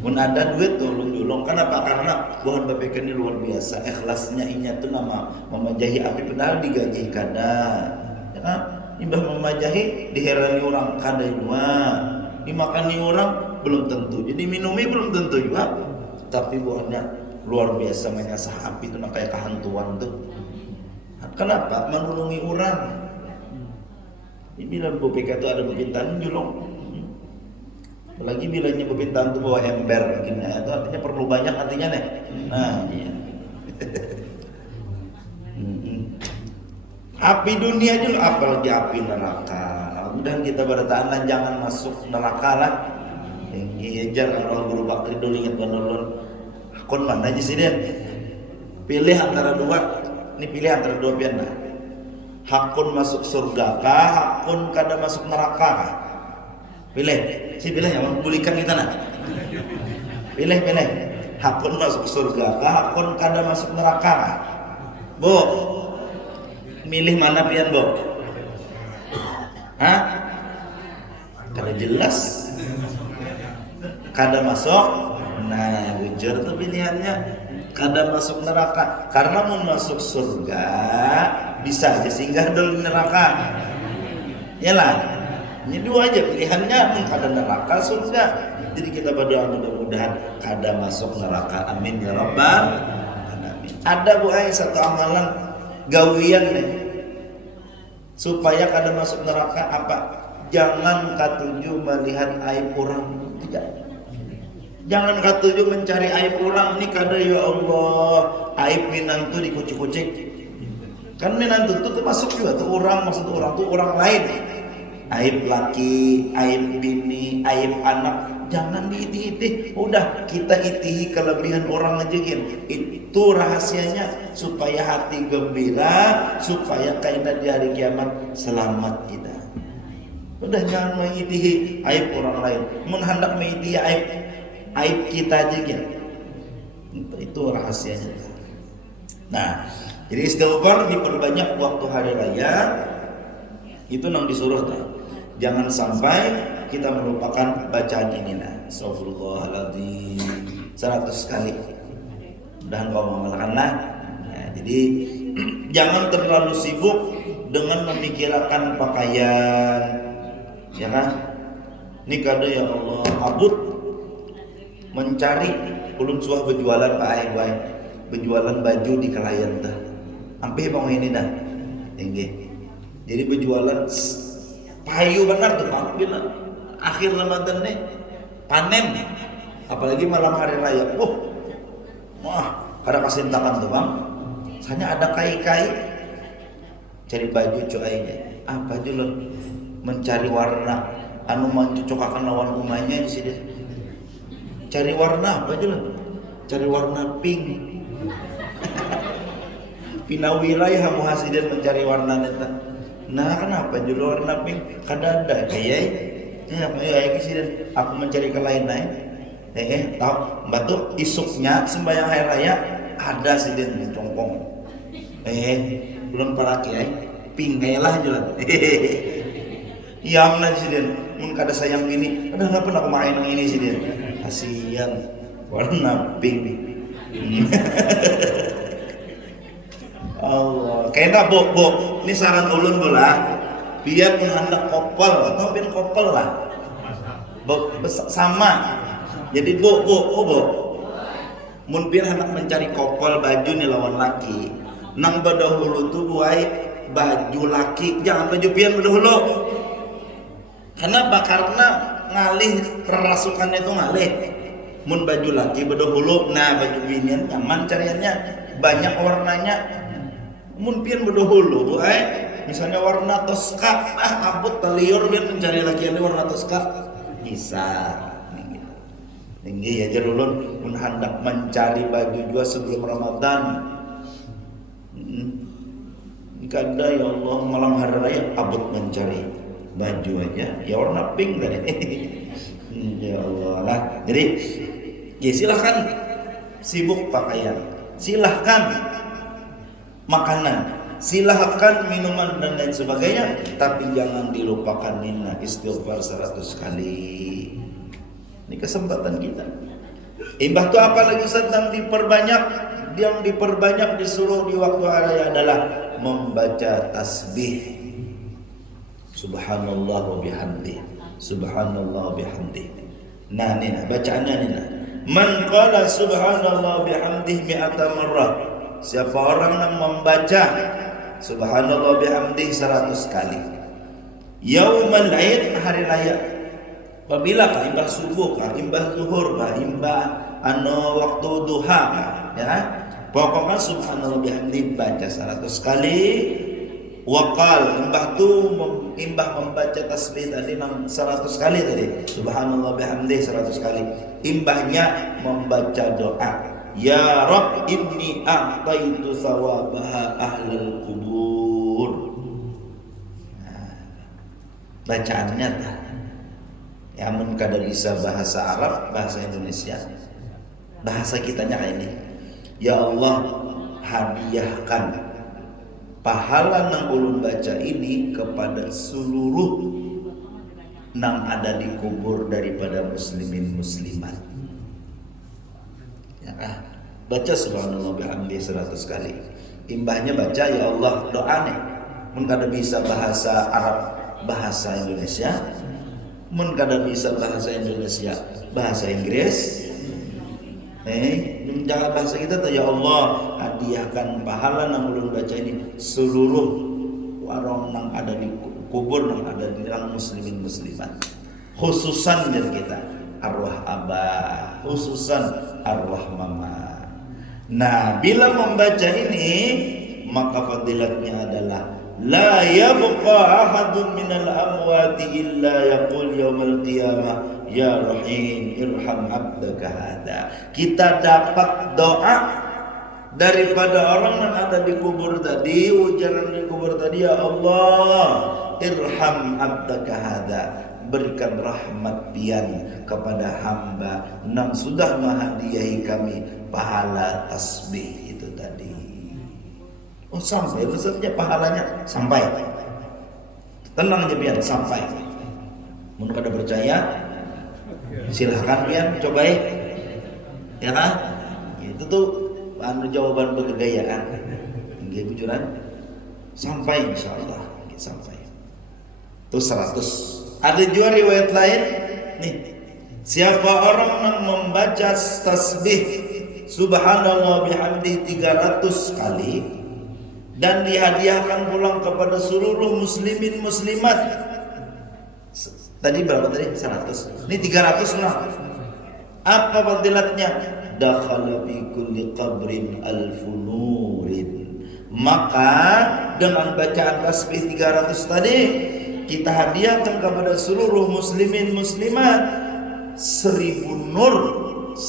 Mun ada duit ulun julung. Kenapa? Karena bukan BPK ini luar biasa. Ikhlasnya inya tuh nama memajahi api padahal digaji kada. Ya kan? Imbah memajahi diherani orang kada juga. Dimakani orang belum tentu. Jadi minumi belum tentu juga. Tapi bukannya luar biasa menyasah api itu kayak kehantuan tuh. Kenapa? Menolongi orang. Ini bilang BPK itu ada perpintaan julung. Apalagi bilangnya perpintaan itu bawa ember begini, itu artinya perlu banyak artinya nih. Nah, iya. Api dunia juga apalagi api neraka. Mudah kita bertahan jangan masuk neraka lah. Ini jangan orang guru bakri dulu ingat benar-benar. Kon mana aja sih dia? Pilih antara dua. Ini pilih antara dua pian. Hakun masuk surga kah? Hakun kada masuk neraka kah? Pilih. Si pilih yang membulikan kita nak. Pilih. Hakun masuk surga kah? Hakun kada masuk neraka kah? Bu, milih mana pian bu? Hah? Kada jelas. Kada masuk. Nah, bujur tuh pilihannya kada masuk neraka. Karena mau masuk surga bisa aja singgah dulu neraka. Yalah. Ini dua aja pilihannya, kada neraka surga. Jadi kita berdoa mudah-mudahan kada masuk neraka. Amin ya rabbal alamin. Ada satu amalan gawian nih supaya kada masuk neraka apa? Jangan katuju melihat aib orang. Tidak. Jangan katuju mencari aib orang. Ini kada ya Allah aib minang tuh dikucik-kucik. Kan minang tuh masuk juga tuh orang, maksud orang tuh orang lain. Aib laki, aib bini, aib anak, jangan diitih-itih. Udah kita itihi kelebihan orang aja gin. Itu rahasianya supaya hati gembira, supaya kaina di hari kiamat selamat kita. Udah jangan mengitihi aib orang lain. Mun hendak mengitihi aib kita aja gin. Itu rahasianya. Nah, jadi istighfar diperbanyak waktu hari raya. Itu nang disuruh tuh. Jangan sampai kita melupakan bacaan ini. Astagfirullahaladzim 100 kali. Mudah kau mengamalkan lah. Nah, jadi jangan terlalu sibuk dengan memikirkan pakaian, ya kan? Ini kada ya Allah abut mencari ulun suah berjualan Pak Ai bae. Berjualan baju di klien tah. Ampe bang ini dah. Tinggi. Jadi berjualan payu benar tuh Pak. Bila akhir Ramadan nih panen. Apalagi malam hari raya. Wah, kada kasintakan tuh Bang. Hanya ada kai-kai cari baju cuainya. Apa dulu? Mencari warna anu mencocokakan lawan umahnya di sini. Cari warna apa dulu? Cari warna pink. Pinawilai hamu hasidan mencari warna neta. Nah kenapa judul warna pink? Kada ada kayak ya kisah aku mencari ke lain lain. Tahu batu isuknya sembahyang hari raya ada sidin congkong. Belum para kiai pink kayak lah jualan. Yang lah sidin mun kada sayang gini. Kada nggak pernah aku main yang ini sidin. Kasihan warna pink. Allah, kayaknya bo, ini saran ulun bola, biar hendak kopel atau biar kopel lah, sama. Jadi bo, mun biar hendak mencari kopel baju nih lawan laki, nang badahulu tuh buai baju laki, jangan baju pian badahulu. Karena ngalih rasukannya itu ngalih. Mun baju laki badahulu, nah baju binian nyaman cariannya, banyak warnanya. Mun pian badahulu, misalnya warna toska, abut teliur biar mencari lakiannya warna toska, bisa. Tinggi ya jarulun, mun hendak mencari baju juga sebelum Ramadan. Kada ya Allah malam hari raya abut mencari baju aja, ya warna pink tadi. Ya Allah lah. Jadi ya silahkan sibuk pakaian, silahkan makanan, silahkan minuman dan lain sebagainya, tapi jangan dilupakan nina istighfar 100 kali. Ini kesempatan kita. Imbah itu apa lagi sedang diperbanyak? Yang diperbanyak disuruh di waktu hari adalah membaca tasbih. Subhanallah wa bihamdih. Subhanallah wa bihamdih. Nah, nina bacaannya nina. Man qala subhanallah bihamdih mi'ata marrah. Siapa orang yang membaca subhanallah bihamdih 100 kali. Yaumul Aid hari raya. Apabila kah imbah subuh kah, imbah zuhur kah, imbah waktu duha kah, ya. Pokoknya subhanallah bihamdih baca 100 kali. Waqal imbah membaca tasbih tadi 100 kali tadi. Subhanallah bihamdih 100 kali. Imbahnya membaca doa. Ya Rabb inni a'taitu thawabaha ahlal kubur. Bacaannya tak. Ya mun kada bisa bahasa Arab, bahasa Indonesia. Bahasa kitanya kayak ini. Ya Allah, hadiahkan pahala nang ulun baca ini kepada seluruh nang ada di kubur daripada muslimin muslimat. Ya, baca subhanallah bihamdi 100 kali. Imbahnya baca ya Allah doa nih. Mun kada bisa bahasa Arab, bahasa Indonesia. Mun kada bisa bahasa Indonesia, bahasa Inggris. Jangan bahasa kita tuh ya Allah hadiahkan pahala nang ulun baca ini seluruh warung nang ada di kubur nang ada di dalam muslimin muslimat. Khususan dari kita arwah abah, khususan arwah mama. Nah, bila membaca ini maka fadilatnya adalah la yabqa ahadun minal amwati illa yaqul yaumal qiyamah ya rahim irham abdaka hada. Kita dapat doa daripada orang yang ada di kubur tadi, ujaran di kubur tadi, ya Allah irham abdaka hada, berikan rahmat pian kepada hamba yang sudah menghadiahi kami pahala tasbih itu tadi. Oh sampai maksudnya pahalanya sampai. Tenang aja pian sampai. Mun kada percaya silahkan pian cobain. Ya kan? Itu tuh jawaban bergegayaan. Nggih bujuran sampai insyaallah sampai. Itu 100. Ada juga riwayat lain nih Siapa orang yang membaca tasbih subhanallah bihamdih 300 kali dan dihadiahkan pulang kepada seluruh muslimin muslimat. Tadi berapa tadi? 100. Ini 300 lah. Apa fadilatnya? Dakhala fi kulli qabrin alfu nurin. Maka dengan bacaan tasbih 300 tadi kita hadiahkan kepada seluruh muslimin muslimat 1000 nur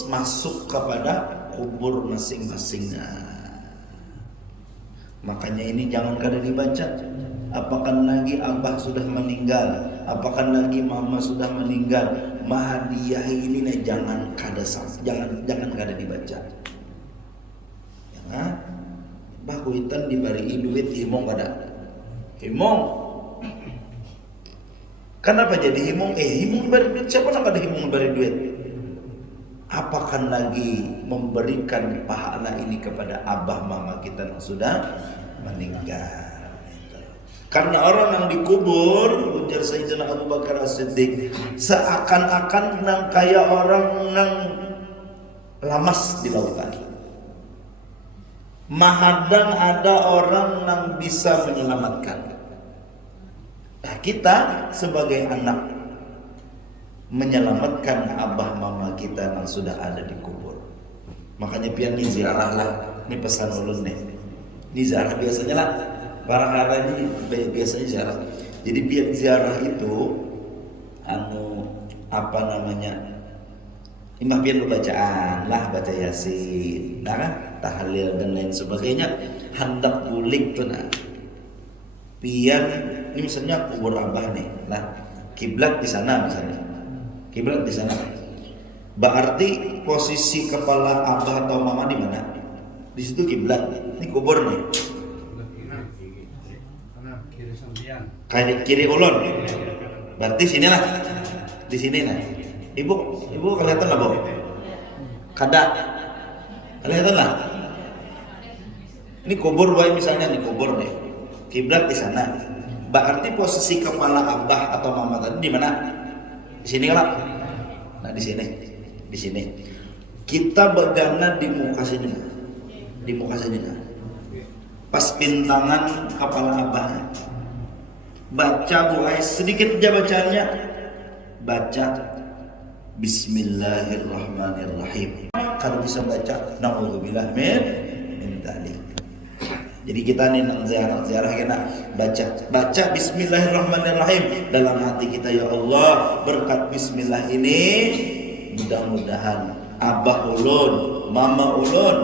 masuk kepada kubur masing-masingnya. Makanya ini jangan kada dibaca. Apakah lagi abah sudah meninggal, apakah lagi mama sudah meninggal, hadiah ini nih jangan kada dibaca. Ya, bah kuitan dibari duit himong kada. Himong. Kenapa jadi himong? Himong beri duit, siapa nak ada himong beri duit? Apakah lagi memberikan pahala ini kepada abah mama kita yang sudah meninggal? Karena orang yang dikubur, ujar Sayyidina Abu Bakar As-Siddiq, seakan-akan nang kayak orang nang lamas di lautan. Mahadang ada orang yang bisa menyelamatkan. Nah, kita sebagai anak menyelamatkan abah mama kita yang sudah ada di kubur. Makanya pian nih ziarah lah. Ini pesan ulun nih. Ini ziarah biasanya lah. Para ini biasanya ziarah. Jadi pian ziarah itu apa namanya? Imah pian bacaan lah, baca Yasin, nah kan? Tahlil dan lain sebagainya. Hendak bulik tuh nah. Pian ini misalnya kubur abah nih. Nah, kiblat di sana misalnya. Kiblat di sana. Berarti posisi kepala abah atau mama di mana? Di situ kiblat. Ini kubur nih. Kayak kiri ulun. Berarti sinilah. Di sini nah. Ibu kelihatan lah, Bu? Kada. Kelihatan lah. Ini kubur boy misalnya nih kubur nih. Kiblat di sana. Berarti posisi kepala abah atau mama tadi di mana? Di sini kan? Nah, di sini. Di sini. Kita begana di muka sini. Di muka sini. Pas pintangan kepala abah. Baca buai sedikit aja bacaannya. Baca Bismillahirrahmanirrahim. Kalau bisa baca naudzubillah min dzalik. Jadi kita nih ziarah kita baca Bismillahirrahmanirrahim dalam hati kita, ya Allah, berkat Bismillah ini mudah-mudahan abah ulun, mama ulun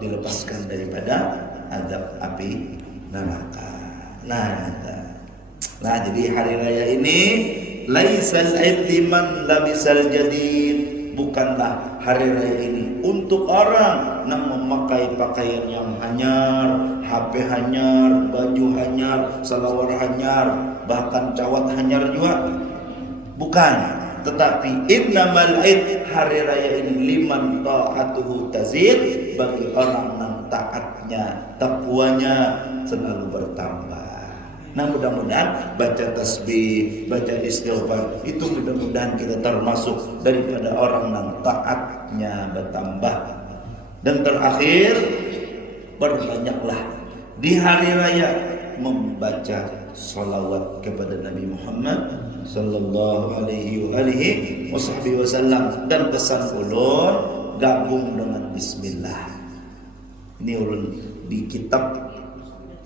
dilepaskan daripada azab api neraka. Nah, jadi hari raya ini laisal aid liman labisal jadid. Bukanlah hari raya ini untuk orang yang memakai pakaian yang hanyar, HP hanyar, baju hanyar, salawar hanyar, bahkan cawat hanyar juga. Bukan, tetapi innamal aid, hari raya ini liman ta'atuhu tazid, bagi orang yang taatnya, takwanya selalu bertambah. Nah, mudah-mudahan baca tasbih, baca istighfar itu mudah-mudahan kita termasuk daripada orang yang taatnya bertambah. Dan terakhir, berbanyaklah di hari raya membaca salawat kepada Nabi Muhammad sallallahu alaihi wasallam. Dan pesan ulun gabung dengan bismillah. Ini ulun di kitab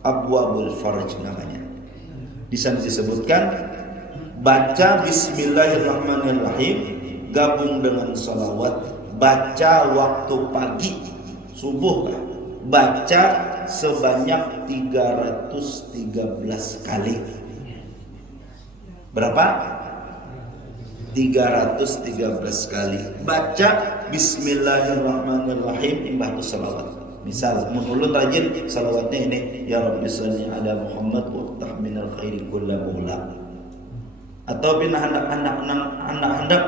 Abwabul Faraj namanya. Di sana disebutkan baca Bismillahirrahmanirrahim gabung dengan salawat, baca waktu pagi subuh, baca sebanyak 313 kali. Berapa? 313 kali baca Bismillahirrahmanirrahim imbah tu salawat. Misal menurut rajin salawatnya ini, ya Rabbi shalli ala Muhammad wa ftah minal khairi kulla mughla. Atau bin anak-anak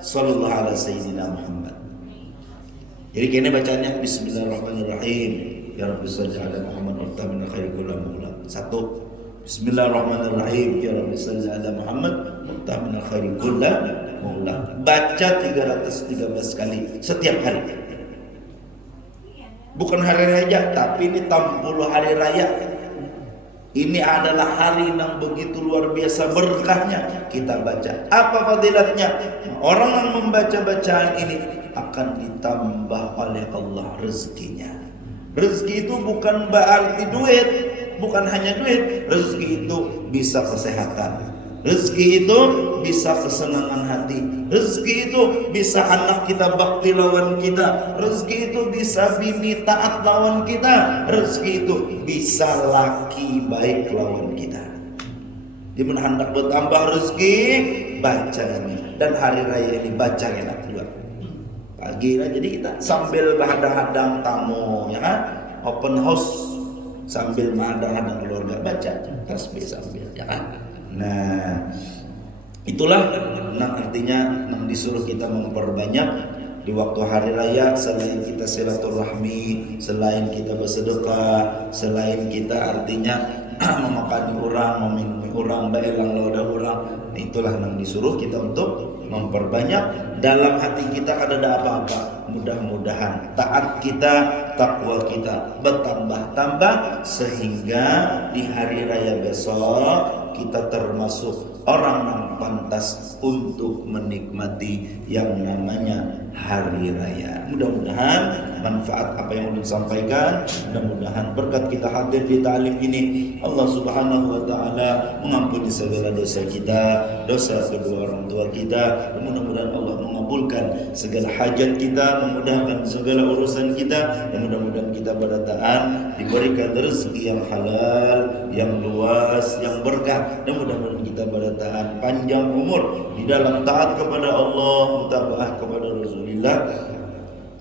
sallallahu ala sayyidina Muhammad. Jadi kini bacanya Bismillahirrahmanirrahim, ya Rabbi shalli ala Muhammad wa ftah minal khairi kulla mughla. Satu. Bismillahirrahmanirrahim, ya Rabbi shalli ala Muhammad wa ftah minal khairi kulla mengulang. Baca 313 kali setiap hari. Bukan hari raya, tapi ini 60 hari raya. Ini adalah hari yang begitu luar biasa berkahnya kita baca. Apa fadilatnya? Orang yang membaca bacaan ini akan ditambah oleh Allah rezekinya. Rezeki itu bukan berarti duit, bukan hanya duit. Rezeki itu bisa kesehatan. Rezeki itu bisa kesenangan hati. Rezeki itu bisa anak kita bakti lawan kita. Rezeki itu bisa bini taat lawan kita. Rezeki itu bisa laki baik lawan kita. Di mana hendak bertambah rezeki, baca ini. Dan hari raya ini baca enak juga. Pagi lah, jadi kita sambil hadang-hadang tamu, ya kan? Open house sambil hadang-hadang keluarga, baca tasbih sambil, ya kan? Nah, itulah artinya disuruh kita memperbanyak di waktu hari raya. Selain kita silaturahmi, selain kita bersedekah, selain kita artinya memakani orang, meminumi orang, baelang lauda orang, itulah yang disuruh kita untuk memperbanyak. Dalam hati kita ada apa-apa, mudah-mudahan taat kita, takwa kita bertambah-tambah, sehingga di hari raya besok kita termasuk orang yang pantas untuk menikmati yang namanya hari raya. Mudah-mudahan manfaat apa yang ulun sampaikan, mudah-mudahan berkat kita hadir di ta'lim ini, Allah Subhanahu wa taala mengampuni segala dosa kita, dosa kedua orang tua kita. Mudah-mudahan Allah mengabulkan segala hajat kita, memudahkan segala urusan kita, dan mudah-mudahan kita pada taat diberikan rezeki yang halal, yang luas, yang berkah, dan mudah-mudahan kita pada taat panjang umur di dalam taat kepada Allah, mutabaah kepada Rasulullah,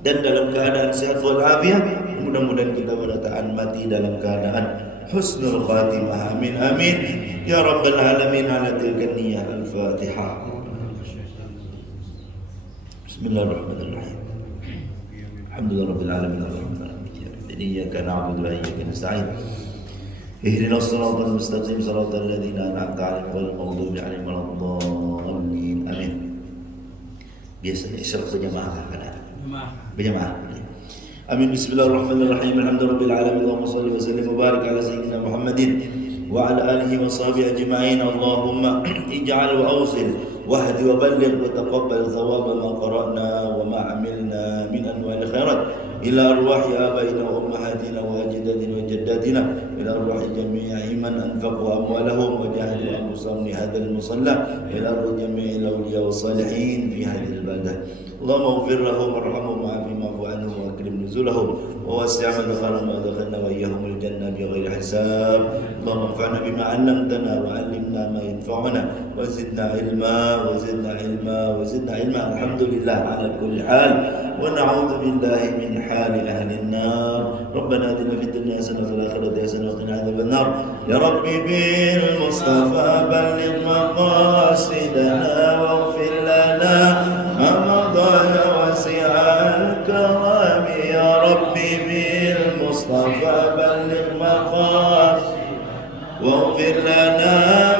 dan dalam keadaan sehat walafiat. Mudah-mudahan kita pada taat mati dalam keadaan husnul khatimah. Amin amin ya rabbal alamin. Ala tilka niyyah. Al-Fatihah. Bismillahirrahmanirrahim. Alhamdulillahirabbil alamin arrahmanir rahim. Iyyaka na'budu wa iyyaka nasta'in. Ihdinas siratal mustaqim siratal ladzina an'amta 'alaihim ghairil maghdubi 'alaihim waladdallin. Amin. Biasanya isyarat berjamaah kada? Berjamaah. Amin. Bismillahirrahmanirrahim. Alhamdulillahirabbil alamin. Allahumma shalli wa sallim wa barik ala sayyidina Muhammadin wa ala alihi wa sahbihi ajma'in. Allahumma ij'al wa awsil wahdi wa balligh wa taqabbal thawaba ma qara'na wa ma 'amilna min anwa'il khairat ila arwahi abaina wa ummahatina wa ajdadina wa jaddatina ila arwahi jami'i man anfaqu amwalahum wa jahadu anfusahum li hadzal musalla ila arwahi jami'il awliya was salihin fi hadhihi al-baldah. Allahumma ighfir lahum warhamhum wa'afi wa'fu anhum wa akrim nuzulahum wa wasi' madkhalahum wa adkhilna wa iyyahum al-jannah bighairi hisab. Allahumma anfa'na bima 'allamtana wa 'allimna ma yanfa'una wa zidna ilma wa zidna ilma wa zidna ilma. Alhamdulillah ala kulli hal wa na'udzu billahi min hali ahli an-nar. Rabbana atina fid dunya hasanatan wa fil akhirati hasanatan wa qina adzaban nar. Ya Rabbi bil Mustafa balligh maqasidana waghfir lana ma madha ya wasi'al karam. Ya Rabbi bil Mustafa balligh maqasidana waghfir lana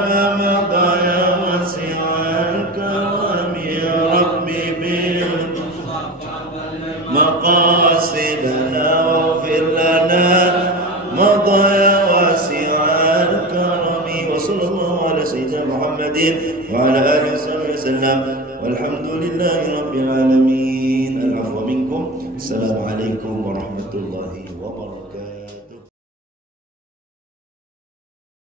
ma madha ya wasi'al karam. Ya Rabbi bil مقاصدنا واغفر لنا مضى واسع الكرم. وصلى الله على سيدنا محمد وعلى آله وصحبه وسلم والحمد لله رب العالمين. العفو منكم. السلام عليكم ورحمة الله وبركاته.